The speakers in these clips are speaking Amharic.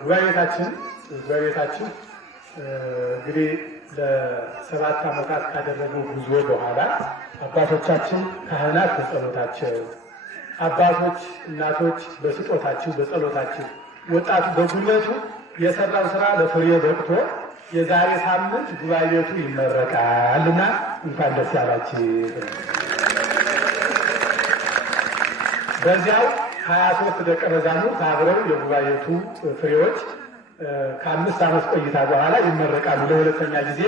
ጉባኤታችን እንግዲህ ለ7 ዓመታት ካደረገው ጉዞ በኋላ አባቶቻችን ካህናት በጸሎታቸው፣ አባቶች እናቶች በስጦታቸው በጸሎታቸው፣ ወጣቱ በጉልበቱ የሰራው ስራ ለፍሬ በቅቶ የዛሬ ሳምንት ጉባኤ ቤቱ ይመረቃልና እንኳን ደስ ያላችሁ። በዚያው 23 ደቀ መዛሙርት አብረው የጉባኤ ቤቱ ፍሬዎች ከ5 ዓመት ቆይታ በኋላ ይመረቃሉ። ለሁለተኛ ጊዜ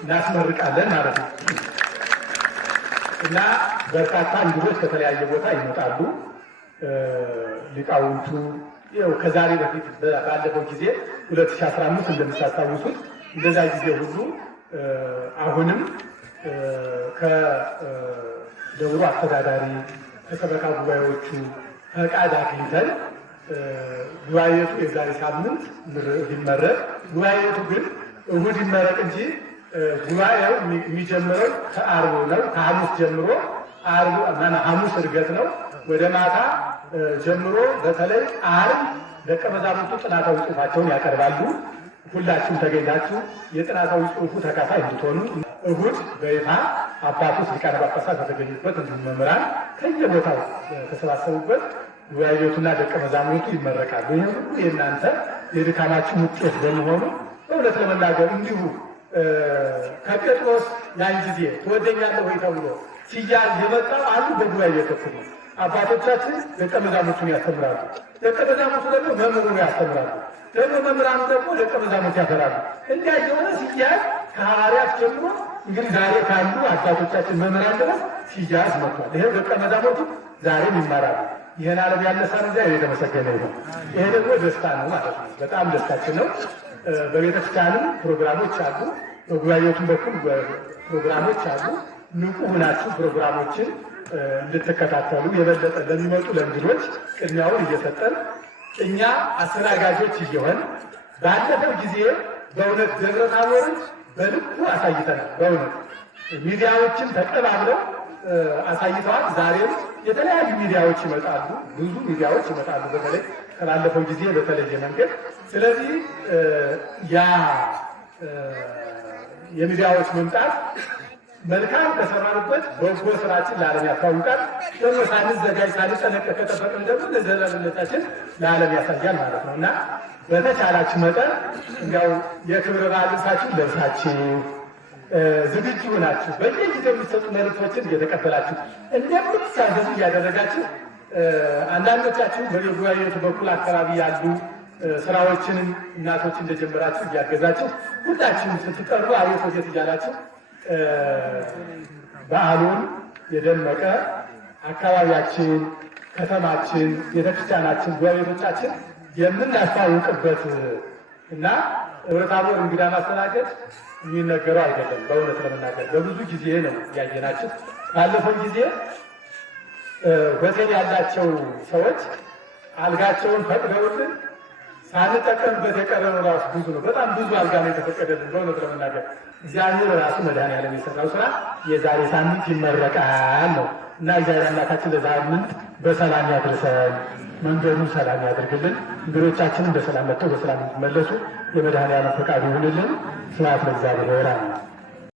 እናስመርቃለን ማለት ነው እና በርካታ እንግዶች ከተለያየ ቦታ ይመጣሉ። ሊቃውንቱ ከዛሬ በፊት ባለፈው ጊዜ 2015 እንደምታስታውሱት እንደዛ ጊዜ ሁሉ አሁንም ከደብሩ አስተዳዳሪ ከሰበካ ጉባኤዎቹ ፈቃድ አግኝተን ጉባኤቱ የዛሬ ሳምንት ሊመረቅ፣ ጉባኤቱ ግን እሁድ ይመረቅ እንጂ ጉባኤው የሚጀምረው ከአርብ ነው። ከሐሙስ ጀምሮ ሐሙስ ዕርገት ነው። ወደ ማታ ጀምሮ በተለይ አርብ ደቀ መዛሙርቱ ጥናታዊ ጽሑፋቸውን ያቀርባሉ። ሁላችሁም ተገኝታችሁ የጥናታዊ ጽሑፉ ተካፋይ እንድትሆኑ፣ እሁድ በይፋ አባቶች ሊቃነ ጳጳሳት በተገኙበት እንዲሁም መምህራን ከየቦታው ተሰባሰቡበት ጉባኤ ቤቱና ደቀ መዛሙርቱ ይመረቃሉ። ይህ ሁሉ የእናንተ የድካማችሁ ውጤት በመሆኑ በእውነት ለመናገር እንዲሁ ከጴጥሮስ ያን ጊዜ ትወደኛለህ ወይ ተብሎ ሲያዝ የመጣው አንዱ በጉባኤ ቤት ነው። አባቶቻችን ደቀ መዛሙርቱን ያስተምራሉ፣ ደቀ መዛሙርቱ ደግሞ መምህሩን ያስተምራሉ፣ ደግሞ መምህራኑ ደግሞ ደቀ መዛሙርት ያፈራሉ። እንዲያ የሆነ ሲያዝ ከሐዋርያት ጀምሮ እንግዲህ ዛሬ ካሉ አባቶቻችን መምህራን ድረስ ሲያዝ መጥቷል። ይሄ ደቀ መዛሙርቱ ዛሬም ይማራሉ። ይህን ዓለም ያነሳን እዚያ የተመሰገነ ይሁን። ይሄ ደግሞ ደስታ ነው ማለት ነው። በጣም ደስታችን ነው። በቤተክርስቲያንም ፕሮግራሞች አሉ፣ በጉባኤ ቤቱም በኩል ፕሮግራሞች አሉ። ንቁ ሁናችሁ ፕሮግራሞችን እንድትከታተሉ የበለጠ ለሚመጡ ለእንግዶች ቅድሚያውን እየሰጠን እኛ አስተናጋጆች እየሆን ባለፈው ጊዜ በእውነት ደብረ ታቦርን በልኩ አሳይተናል። በእውነት ሚዲያዎችን ተቀባብለው አሳይተዋል። ዛሬም የተለያዩ ሚዲያዎች ይመጣሉ፣ ብዙ ሚዲያዎች ይመጣሉ፣ በተለይ ከባለፈው ጊዜ በተለየ መንገድ። ስለዚህ ያ የሚዲያዎች መምጣት መልካም ከሰራንበት በጎ ስራችን ለዓለም ያስታውቃል። ደግሞ ሳንዘጋጅ ሳንጠነቀቅ ከጠበቅን ደግሞ ለዘላለምነታችን ለዓለም ያሳያል ማለት ነው እና በተቻላችሁ መጠን እንዲያው የክብረ በዓል ልብሳችሁን ለብሳችሁ ዝግጁ ናችሁ። በየጊዜው የሚሰጡ መልዕክቶችን እየተቀበላችሁ እንደምትሳተፉ እያደረጋችሁ አንዳንዶቻችሁ በጉባኤ ቤቱ በኩል አካባቢ ያሉ ስራዎችንም እናቶች እንደጀመራችሁ እያገዛችሁ ሁላችሁም ስትቀርቡ አቤት ወዴት እያላችሁ በዓሉን የደመቀ አካባቢያችን፣ ከተማችን፣ ቤተክርስቲያናችን፣ ጉባኤ ቤቶቻችን የምናስተዋውቅበት እና ደብረ ታቦር እንግዳ ማስተናገድ የሚነገረው አይደለም። በእውነት ለመናገር በብዙ ጊዜ ነው ያየናችሁ። ባለፈው ጊዜ ሆቴል ያላቸው ሰዎች አልጋቸውን ፈቅደውልን ሳንጠቀምበት የቀረነው ራሱ ብዙ ነው። በጣም ብዙ አልጋ ነው የተፈቀደልን። በእውነት ለመናገር እግዚአብሔር ራሱ መድኃኔዓለም የሰራው ስራ የዛሬ ሳምንት ይመረቃል ነው እና እግዚአብሔር አምላካችን ለሳምንት በሰላም ያድርሰን፣ መንገዱን ሰላም ያድርግልን፣ እንግዶቻችንን በሰላም መጥተው በሰላም እንዲመለሱ የመድኃኔዓለም ፈቃድ ይሁንልን። ስብሐት ለእግዚአብሔር።